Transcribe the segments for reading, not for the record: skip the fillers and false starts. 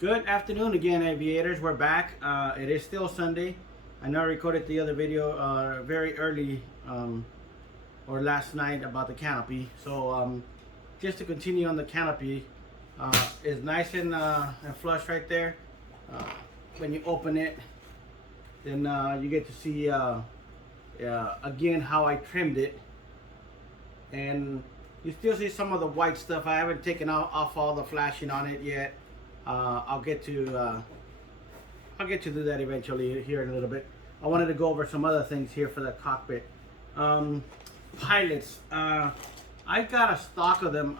Good afternoon again, aviators. We're back. It is still Sunday. I know I recorded the other video very early or last night about the Canopy. So just to continue on the Canopy, it's nice and flush right there. Uh, when you open it, then you get to see again how I trimmed it, and you still see some of the white stuff. I haven't taken off all the flashing on it yet. I'll get to do that eventually here in a little bit. I wanted to go over some other things here for the cockpit. Pilots, I got a stock of them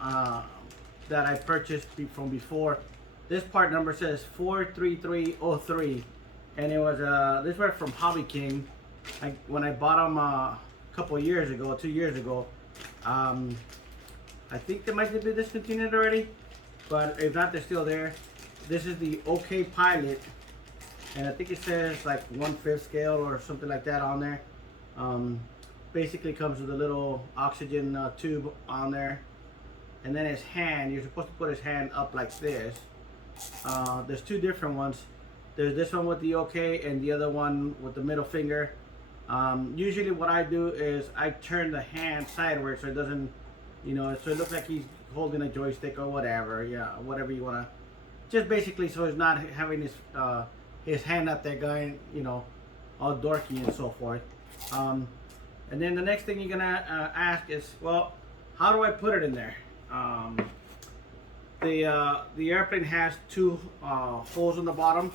that I purchased from before. This part number says 43303, and it was this was from Hobby King. When I bought them a couple years ago, 2 years ago. I think they might be discontinued already, but if not, they're still there. This is the OK Pilot, and I think it says like 1/5 scale or something like that on there. Basically comes with a little oxygen tube on there, and then his hand, you're supposed to put his hand up like this. There's two different ones. There's this one with the OK and the other one with the middle finger. Usually what I do is I turn the hand sideways so it doesn't, so it looks like he's holding a joystick or whatever. Yeah, whatever you want to. Just basically so he's not having his hand up there going, all dorky and so forth. And then the next thing you're gonna ask is, well, how do I put it in there? The airplane has two holes on the bottom,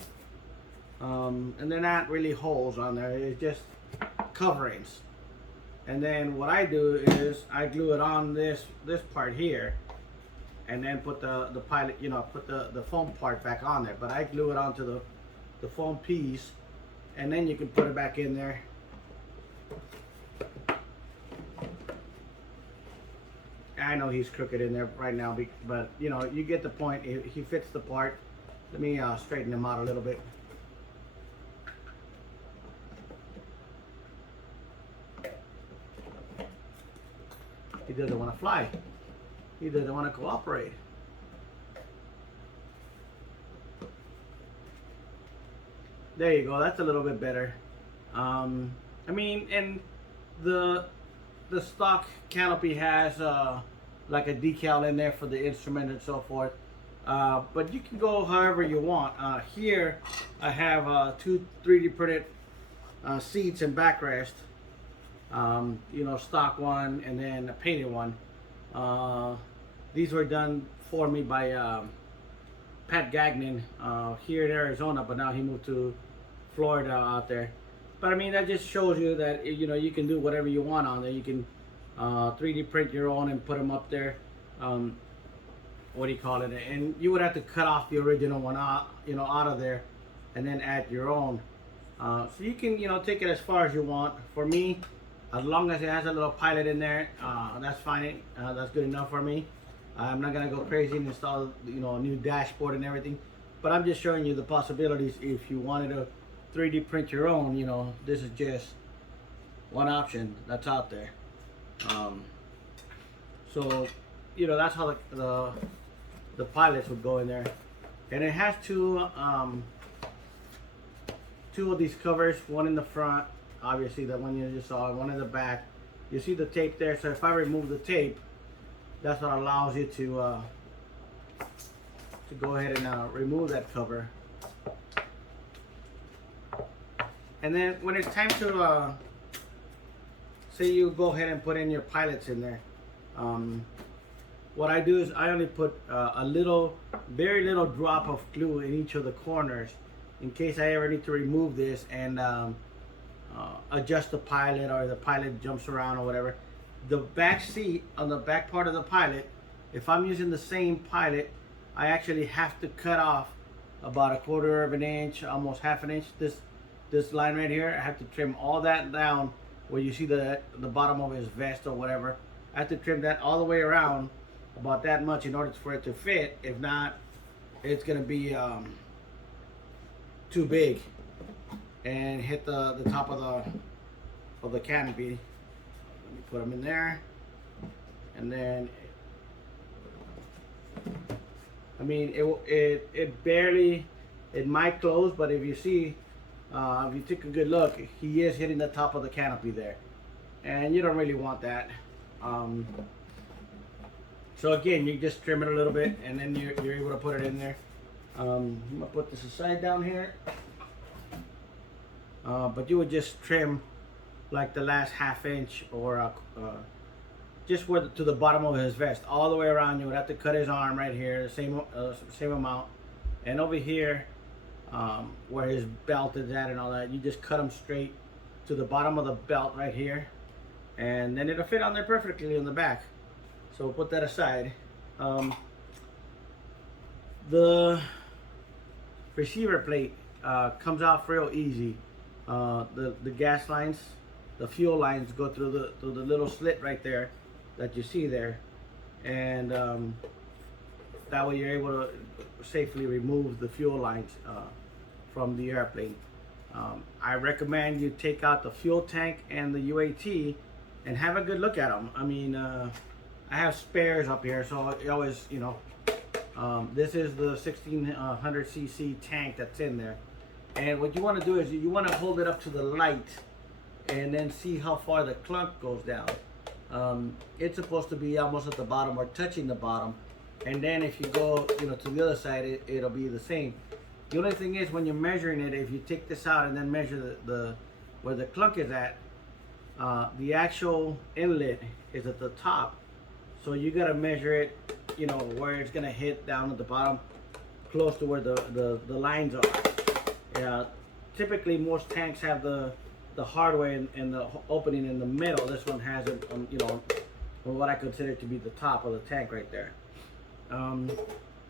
and they're not really holes on there. It's just coverings. And then what I do is I glue it on this part here, and then put the pilot, put the foam part back on there. But I glue it onto the foam piece, and then you can put it back in there. I know he's crooked in there right now, but you get the point. He fits the part. Let me straighten him out a little bit. He doesn't want to fly. He doesn't want to cooperate. There you go. That's a little bit better. I mean, and the stock Canopy has like a decal in there for the instrument and so forth. But you can go however you want. Here I have two 3D printed seats and backrest. Stock one and then a painted one. These were done for me by Pat Gagnon here in Arizona, but now he moved to Florida out there. But I mean, that just shows you that you can do whatever you want on there. You can 3D print your own and put them up there. What do you call it? And you would have to cut off the original one out, out of there, and then add your own. So you can take it as far as you want. For me, as long as it has a little pilot in there, that's fine. That's good enough for me. I'm not gonna go crazy and install a new dashboard and everything, but I'm just showing you the possibilities. If you wanted to 3D print your own, this is just one option that's out there. So that's how the pilots would go in there, and it has two of these covers, one in the front, obviously the one you just saw, one in the back. You see the tape there, so if I remove the tape, that's what allows you to go ahead and remove that cover. And then when it's time to say you go ahead and put in your pilots in there, what I do is I only put a little, very little drop of glue in each of the corners in case I ever need to remove this and adjust the pilot, or the pilot jumps around or whatever. The back seat, on the back part of the pilot, if I'm using the same pilot, I actually have to cut off about 1/4 of an inch, almost 1/2 an inch. This line right here, I have to trim all that down where you see the bottom of his vest or whatever. I have to trim that all the way around about that much in order for it to fit. If not, it's gonna be too big and hit the top of the canopy. Let me put them in there, and then I mean, it barely, it might close, but if you see, if you take a good look, he is hitting the top of the canopy there, and you don't really want that. So again, you just trim it a little bit, and then you're able to put it in there. I'm gonna put this aside down here, but you would just trim like the last ½ inch, or just to the bottom of his vest, all the way around. You would have to cut his arm right here, the same amount, and over here where his belt is at and all that, you just cut them straight to the bottom of the belt right here, and then it'll fit on there perfectly in the back. So we'll put that aside. The receiver plate comes off real easy. The gas lines, the fuel lines go through the little slit right there that you see there, and that way you're able to safely remove the fuel lines from the airplane. I recommend you take out the fuel tank and the UAT and have a good look at them. I mean, I have spares up here, so you always, you know, this is the 1600 cc tank that's in there, and what you want to do is you want to hold it up to the light and then see how far the clunk goes down. It's supposed to be almost at the bottom or touching the bottom, and then if you go, you know, to the other side, it'll be the same. The only thing is, when you're measuring it, if you take this out and then measure the where the clunk is at, the actual inlet is at the top, so you got to measure it, you know, where it's gonna hit down at the bottom, close to where the lines are. Typically most tanks have the hardware and the opening in the middle. This one has it on, you know, on what I consider to be the top of the tank right there.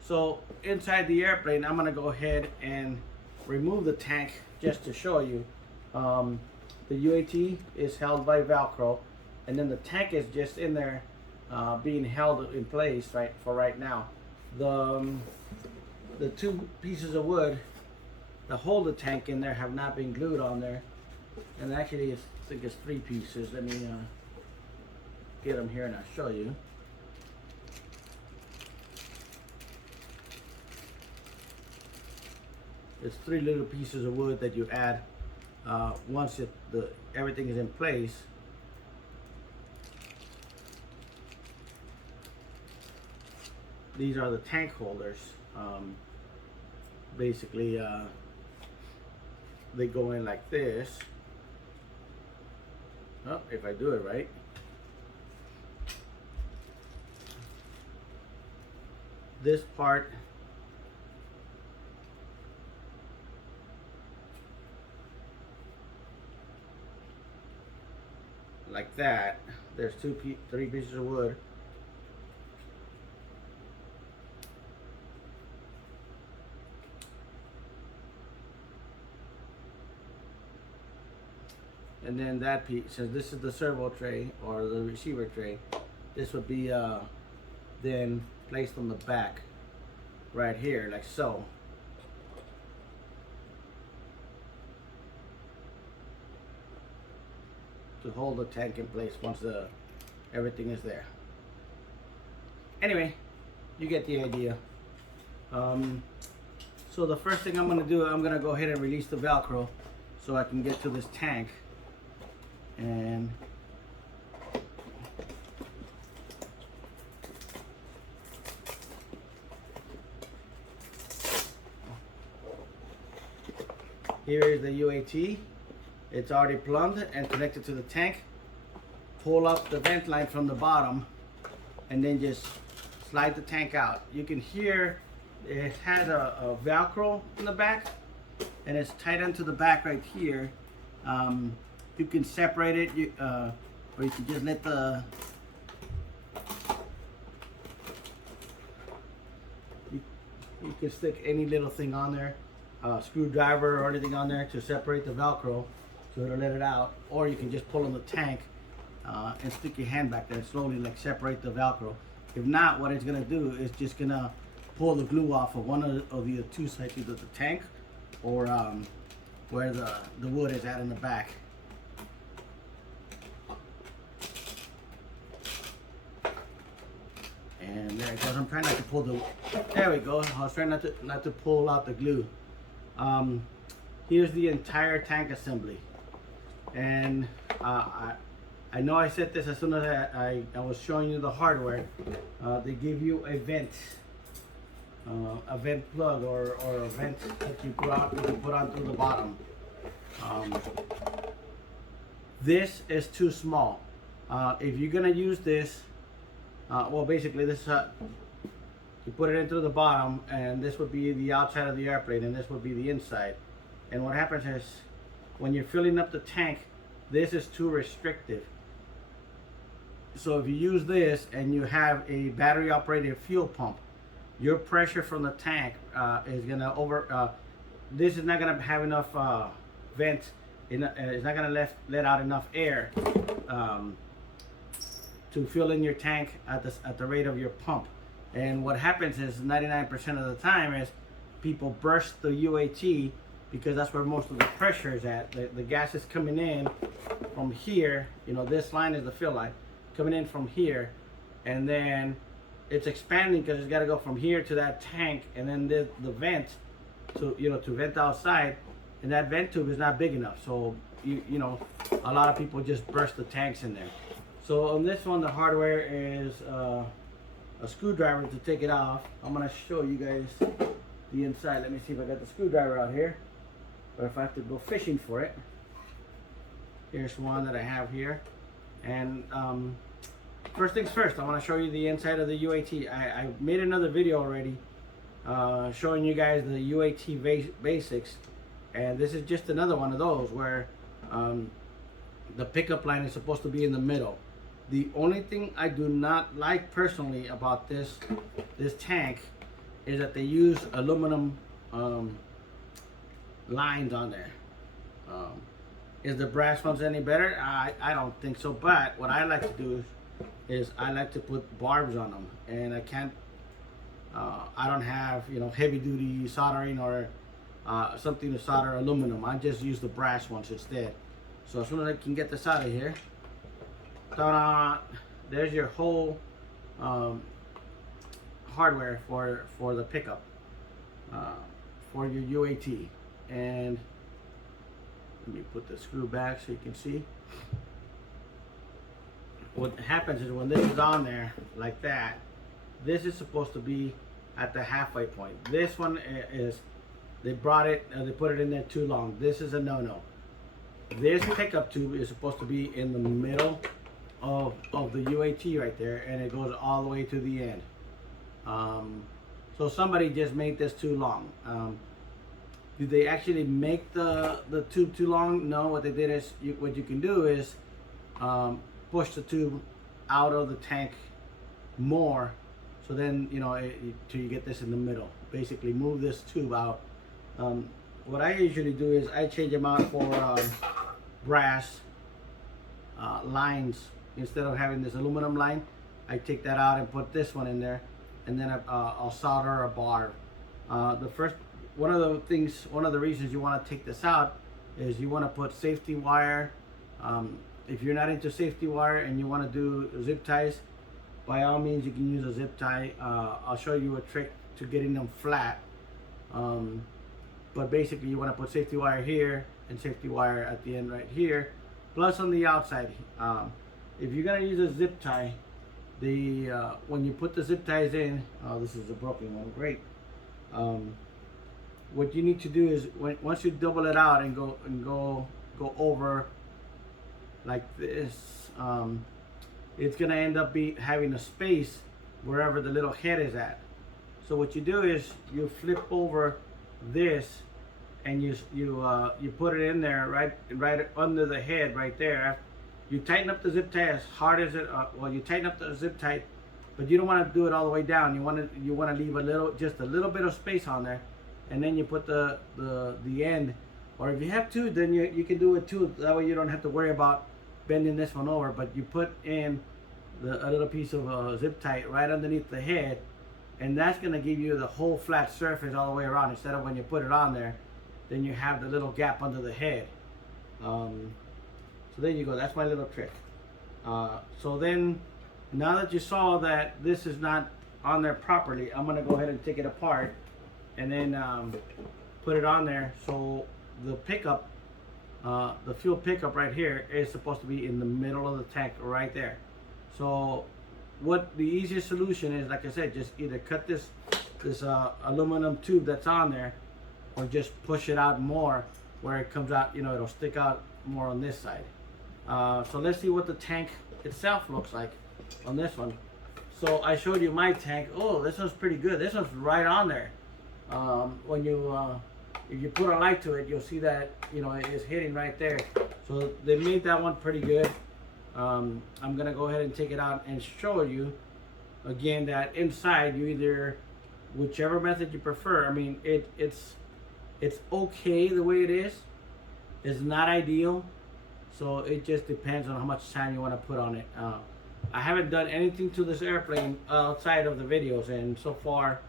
So inside the airplane, I'm gonna go ahead and remove the tank just to show you. The UAT is held by Velcro, and then the tank is just in there being held in place right now. The two pieces of wood that hold the tank in there have not been glued on there, and actually I think it's 3 pieces. Let me get them here and I'll show you. It's 3 little pieces of wood that you add once everything is in place. These are the tank holders. Basically, they go in like this. Oh, if I do it right. This part like that. There's 3 pieces of wood. And then that piece, since this is the servo tray or the receiver tray, this would be then placed on the back right here, like so. To hold the tank in place once everything is there. Anyway, you get the idea. So the first thing I'm going to do, I'm going to go ahead and release the Velcro so I can get to this tank. And here is the UAT. It's already plumbed and connected to the tank. Pull up the vent line from the bottom and then just slide the tank out. You can hear it has a Velcro in the back, and it's tight onto the back right here. You can separate it, or you can just let you can stick any little thing on there, screwdriver or anything on there to separate the Velcro, so it'll let it out. Or you can just pull on the tank and stick your hand back there and slowly like separate the Velcro. If not, what it's gonna do is just gonna pull the glue off of one of the 2 sides, either the tank or where the wood is at in the back. And there it goes. I'm trying not to pull the, there we go. I was trying not to pull out the glue. Here's the entire tank assembly. And I know I said this as soon as I was showing you the hardware. They give you a vent plug or a vent that you put on through the bottom. This is too small. If you're gonna use this, well, basically this you put it into the bottom, and this would be the outside of the airplane, and this would be the inside. And what happens is, when you're filling up the tank, this is too restrictive. So if you use this and you have a battery operated fuel pump, your pressure from the tank is gonna this is not gonna have enough vent. It's not gonna let out enough air to fill in your tank at the rate of your pump. And what happens is 99% of the time is people burst the UAT, because that's where most of the pressure is at. The gas is coming in from here. You know, this line is the fill line, coming in from here, and then it's expanding because it's got to go from here to that tank, and then the vent to vent outside, and that vent tube is not big enough. So you know, a lot of people just burst the tanks in there. So on this one, the hardware is a screwdriver to take it off. I'm gonna show you guys the inside. Let me see if I got the screwdriver out here, or if I have to go fishing for it. Here's one that I have here. And first things first, I want to show you the inside of the UAT. I made another video already showing you guys the UAT basics, and this is just another one of those where the pickup line is supposed to be in the middle. The only thing I do not like personally about this tank is that they use aluminum lines on there. Is the brass ones any better? I don't think so, but what I like to do is I like to put barbs on them, and I can't, I don't have, you know, heavy duty soldering or something to solder aluminum. I just use the brass ones instead. So as soon as I can get this out of here, ta-da, there's your whole hardware for the pickup for your UAT. And let me put the screw back so you can see. What happens is when this is on there like that, this is supposed to be at the halfway point. This one is, they brought it, they put it in there too long. This is a no-no. This pickup tube is supposed to be in the middle of the UAT right there, and it goes all the way to the end. So somebody just made this too long. Did they actually make the tube too long? No, what they did is, what you can do is push the tube out of the tank more, so then, you know, till you get this in the middle. Basically move this tube out. What I usually do is I change them out for brass lines. Instead of having this aluminum line, I take that out and put this one in there, and then I'll solder a bar. One of the reasons you want to take this out is you want to put safety wire. If you're not into safety wire and you want to do zip ties, by all means you can use a zip tie. I'll show you a trick to getting them flat. But basically you want to put safety wire here and safety wire at the end right here, plus on the outside. If you're gonna use a zip tie, when you put the zip ties in, oh, this is a broken one, great. What you need to do is once you double it out and go over like this, it's gonna end up having a space wherever the little head is at. So what you do is you flip over this, and you put it in there right under the head right there. You tighten up the zip tie as hard as it. Well, you tighten up the zip tie, but you don't want to do it all the way down. You want to leave just a little bit of space on there, and then you put the end. Or if you have two, then you can do it too. That way you don't have to worry about bending this one over. But you put in a little piece of zip tie right underneath the head, and that's going to give you the whole flat surface all the way around, instead of when you put it on there, then you have the little gap under the head. So there you go, that's my little trick. So then, now that you saw that this is not on there properly, I'm gonna go ahead and take it apart and then put it on there. So the pickup, the fuel pickup right here is supposed to be in the middle of the tank right there. So what the easiest solution is, like I said, just either cut this aluminum tube that's on there, or just push it out more where it comes out, you know, it'll stick out more on this side. So let's see what the tank itself looks like on this one. So I showed you my tank. Oh, this one's pretty good. This one's right on there. When you if you put a light to it, you'll see that, you know, it's hitting right there. So they made that one pretty good. I'm gonna go ahead and take it out and show you again that inside, you either, whichever method you prefer. I mean, it's okay the way it is. It's not ideal, so it just depends on how much time you want to put on it. I haven't done anything to this airplane outside of the videos, and so far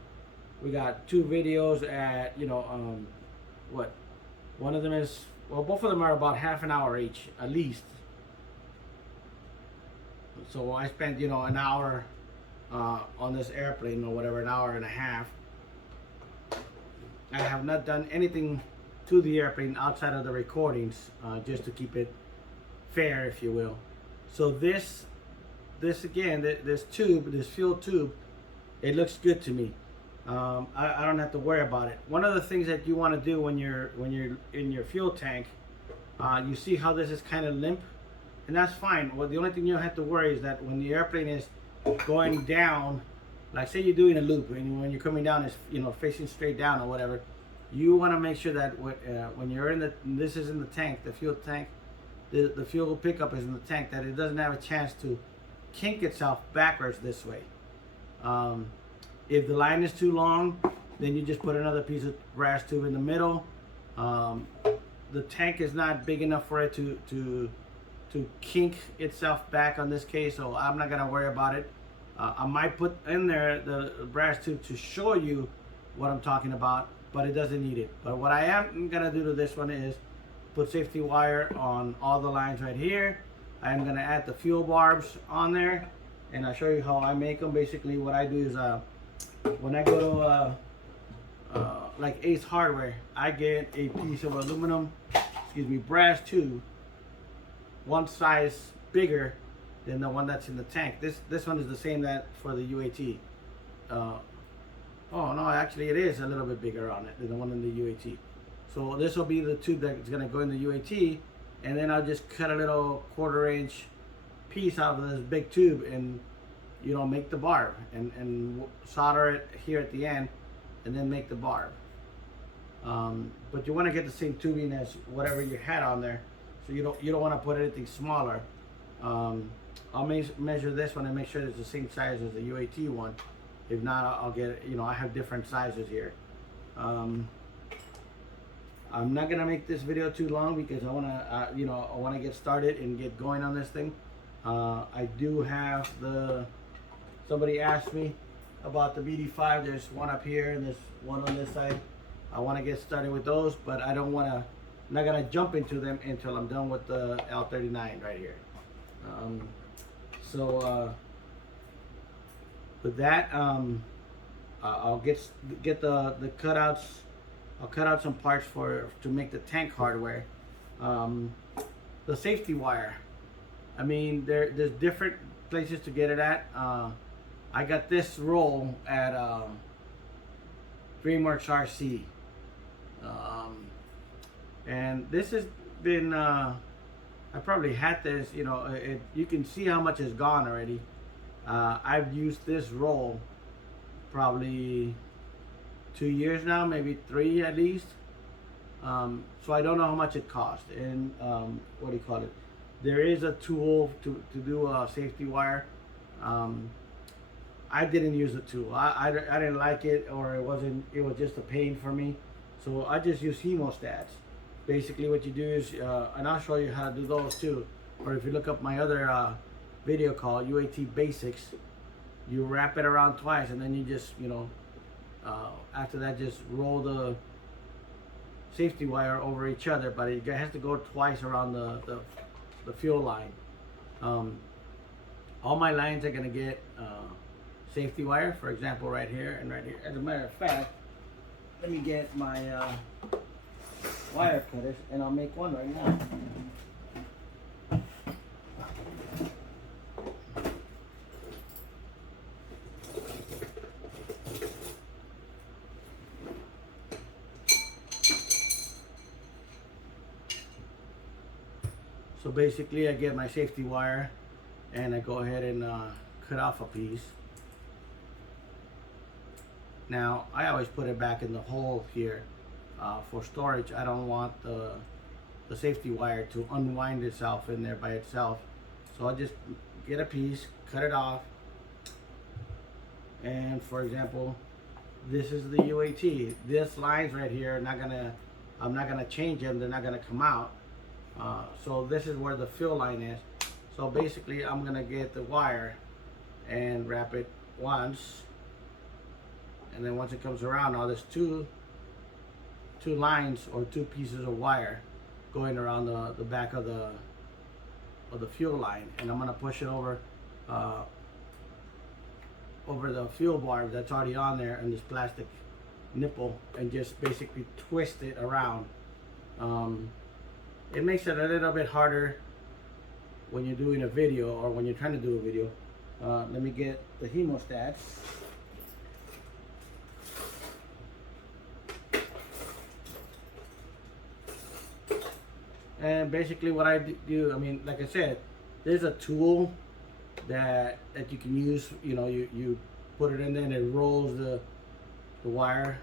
we got 2 videos at, you know, what, one of them is, well, both of them are about half an hour each at least. So I spent, you know, an hour on this airplane, or whatever, an hour and a half. I have not done anything to the airplane outside of the recordings, just to keep it fair, if you will. So this again, this tube, this fuel tube, it looks good to me. I don't have to worry about it. One of the things that you want to do when you're in your fuel tank, you see how this is kind of limp, and that's fine. Well, the only thing you have to worry is that when the airplane is going down, like say you're doing a loop, and when you're coming down, it's, you know, facing straight down or whatever, you want to make sure that when you're in this is in the tank, the fuel tank, the fuel pickup is in the tank, that it doesn't have a chance to kink itself backwards this way. If the line is too long, then you just put another piece of brass tube in the middle. The tank is not big enough for it to kink itself back on this case, so I'm not gonna worry about it. I might put in there the brass tube to show you what I'm talking about, but it doesn't need it. But what I am gonna do to this one is put safety wire on all the lines right here. I'm gonna add the fuel barbs on there, and I'll show you how I make them. Basically what I do is when I go to like Ace Hardware, I get a piece of aluminum, brass tube, one size bigger than the one that's in the tank. This one is the same that for the UAT. Oh no, actually it is a little bit bigger on it than the one in the UAT. So this will be the tube that's gonna go in the UAT, and then I'll just cut a little 1/4 inch piece out of this big tube and, you know, make the barb and solder it here at the end, and then make the barb. But you want to get the same tubing as whatever you had on there, so you don't want to put anything smaller. I'll measure this one and make sure it's the same size as the UAT one. If not, I'll get, you know, I have different sizes here. I'm not gonna make this video too long because I wanna, you know, I wanna get started and get going on this thing. I do have somebody asked me about the BD5. There's one up here and there's one on this side. I want to get started with those, but I'm not gonna jump into them until I'm done with the L-39 right here. With that, I'll get the cutouts. I'll cut out some parts to make the tank hardware. The safety wire, I mean, there's different places to get it at. I got this roll at DreamWorks RC, and this has been, I probably had this, you know, you can see how much is gone already. I've used this roll probably 2 years now, maybe 3 at least. So I don't know how much it cost. And what do you call it? There is a tool to do a safety wire. I didn't use the tool. I didn't like it, or it was just a pain for me. So I just use hemostats. Basically what you do is, and I'll show you how to do those too. Or if you look up my other video called UAT Basics, you wrap it around twice, and then you just, you know, after that just roll the safety wire over each other, but it has to go twice around the fuel line. All my lines are gonna get safety wire, for example, right here and right here. As a matter of fact, let me get my wire cutters and I'll make one right now. So basically I get my safety wire and I go ahead and cut off a piece. Now I always put it back in the hole here for storage. I don't want the safety wire to unwind itself in there by itself. So I just get a piece, cut it off, and for example, this is the UAT. This lines right here, I'm not gonna change them. They're not gonna come out. So this is where the fill line is. So basically I'm gonna get the wire and wrap it once, and then once it comes around, now there's two lines or two pieces of wire going around the back of the fuel line, and I'm gonna push it over the fuel bar that's already on there and this plastic nipple, and just basically twist it around. It makes it a little bit harder when you're doing a video or when you're trying to do a video. Let me get the hemostat. And basically what I do, I mean, like I said, there's a tool that you can use. You know, you put it in there and it rolls the wire.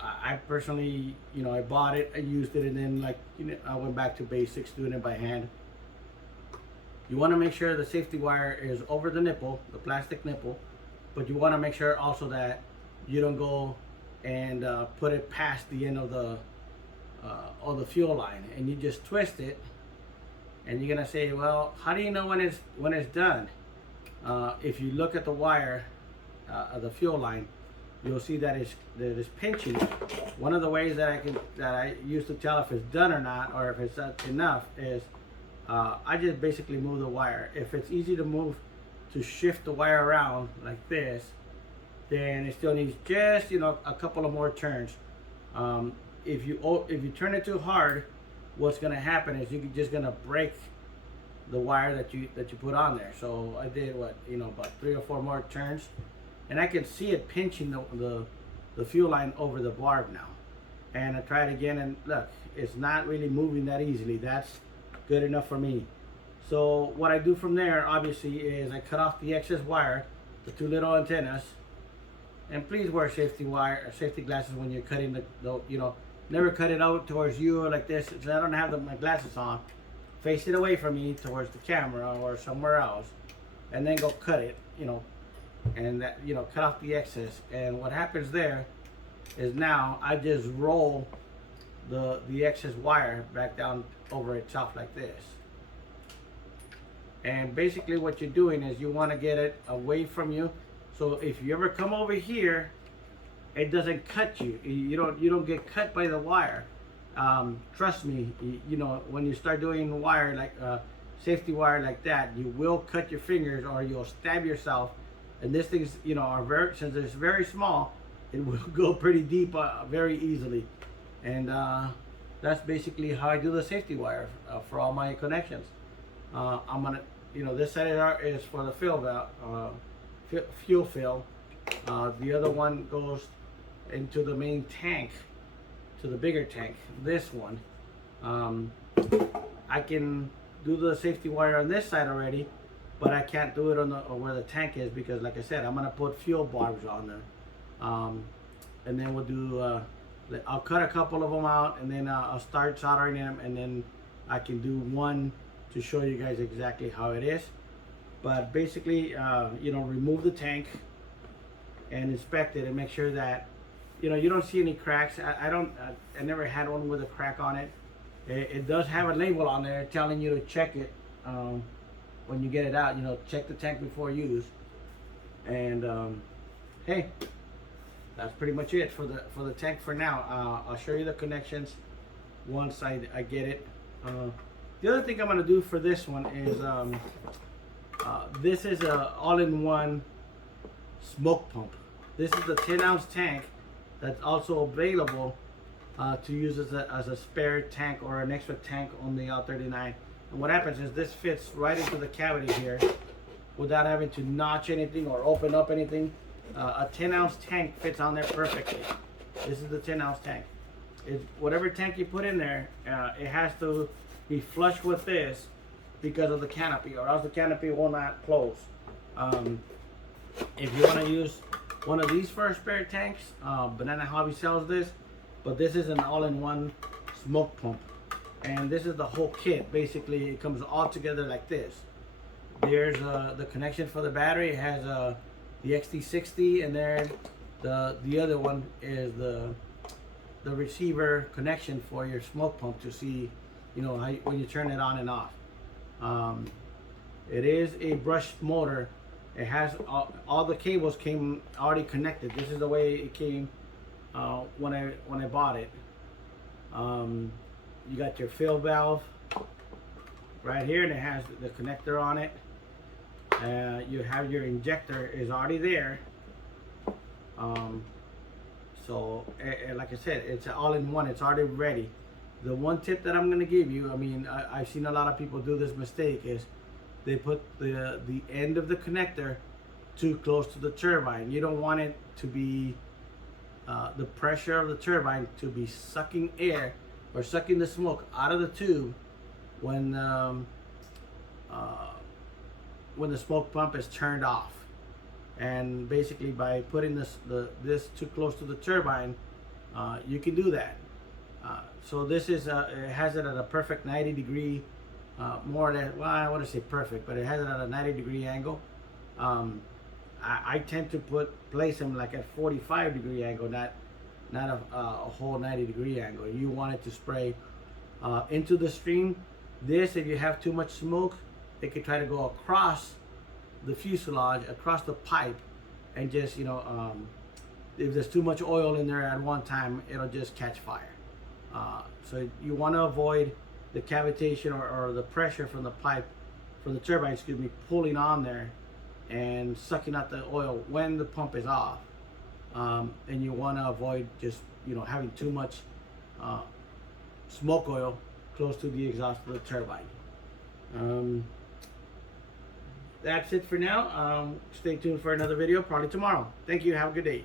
I personally, you know, I bought it, I used it, and then, like, you know, I went back to basics, doing it by hand. You want to make sure the safety wire is over the nipple, the plastic nipple, but you want to make sure also that you don't go and put it past the end of the fuel line, and you just twist it. And you're gonna say, well, how do you know when it's done? If you look at the wire of the fuel line, you'll see that it's pinching. One of the ways that I use to tell if it's done or not, or if it's enough, is I just basically move the wire. If it's easy to move, to shift the wire around like this, then it still needs just, you know, a couple of more turns. If you turn it too hard, what's gonna happen is you're just gonna break the wire that you put on there. So I did, what, you know, about 3 or 4 more turns, and I can see it pinching the fuel line over the barb now. And I tried again, and look, it's not really moving that easily. That's good enough for me. So what I do from there, obviously, is I cut off the excess wire, the 2 little antennas. And please wear safety wire or safety glasses when you're cutting the you know, never cut it out towards you or like this. So I don't have my glasses on. Face it away from me towards the camera or somewhere else, and then go cut it, you know, and that, you know, cut off the excess. And what happens there is now I just roll the excess wire back down over itself like this. And basically what you're doing is you want to get it away from you. So if you ever come over here, it doesn't cut you. You don't get cut by the wire. Trust me, you know, when you start doing wire like safety wire like that, you will cut your fingers or you'll stab yourself. And this thing's, you know, since it's very small, it will go pretty deep very easily. And that's basically how I do the safety wire for all my connections. I'm gonna, you know, this side is for the fuel fill. The other one goes into the main tank, to the bigger tank. This one, I can do the safety wire on this side already, but I can't do it on where the tank is, because, like I said, I'm gonna put fuel barbs on there. And then we'll do, I'll cut a couple of them out, and then I'll start soldering them, and then I can do one to show you guys exactly how it is. But basically, you know, remove the tank and inspect it and make sure that, you know, you don't see any cracks. I never had one with a crack on it. It does have a label on there telling you to check it when you get it out. You know, check the tank before use. And hey, that's pretty much it for the tank for now. I'll show you the connections once I get it. The other thing I'm gonna do for this one is This is a all-in-one smoke pump. This is the 10-ounce tank that's also available to use as a spare tank or an extra tank on the L-39. And what happens is this fits right into the cavity here without having to notch anything or open up anything. A 10-ounce tank fits on there perfectly. This is the 10-ounce tank. Whatever tank you put in there, it has to be flush with this because of the canopy, or else the canopy will not close. If you want to use one of these for a spare tanks, Banana Hobby sells this, but this is an all-in-one smoke pump. And this is the whole kit. Basically, it comes all together like this. There's the connection for the battery. It has the XT60, and then the other one is the receiver connection for your smoke pump to see, you know, when you turn it on and off. It is a brushed motor. It has all the cables came already connected. This is the way it came when I bought it. You got your fill valve right here, and it has the connector on it. You have your injector is already there. So like I said, it's all-in-one. It's already ready. The one tip that I'm going to give you, I mean, I've seen a lot of people do this mistake, is they put the end of the connector too close to the turbine. You don't want it to be the pressure of the turbine to be sucking air or sucking the smoke out of the tube when the smoke pump is turned off. And basically, by putting this too close to the turbine, you can do that. So this is it has it at a perfect 90-degree, more or less. Well, I want to say perfect, but it has it at a 90-degree angle. I tend to place them like at 45-degree angle, not a whole 90-degree angle. You want it to spray into the stream. This, if you have too much smoke, it could try to go across the fuselage, across the pipe, and just, you know, if there's too much oil in there at one time, it'll just catch fire. So you want to avoid the cavitation or the pressure from the pipe, from the turbine, excuse me, pulling on there and sucking out the oil when the pump is off. And you want to avoid just, you know, having too much smoke oil close to the exhaust of the turbine. That's it for now. Stay tuned for another video, probably tomorrow. Thank you. Have a good day.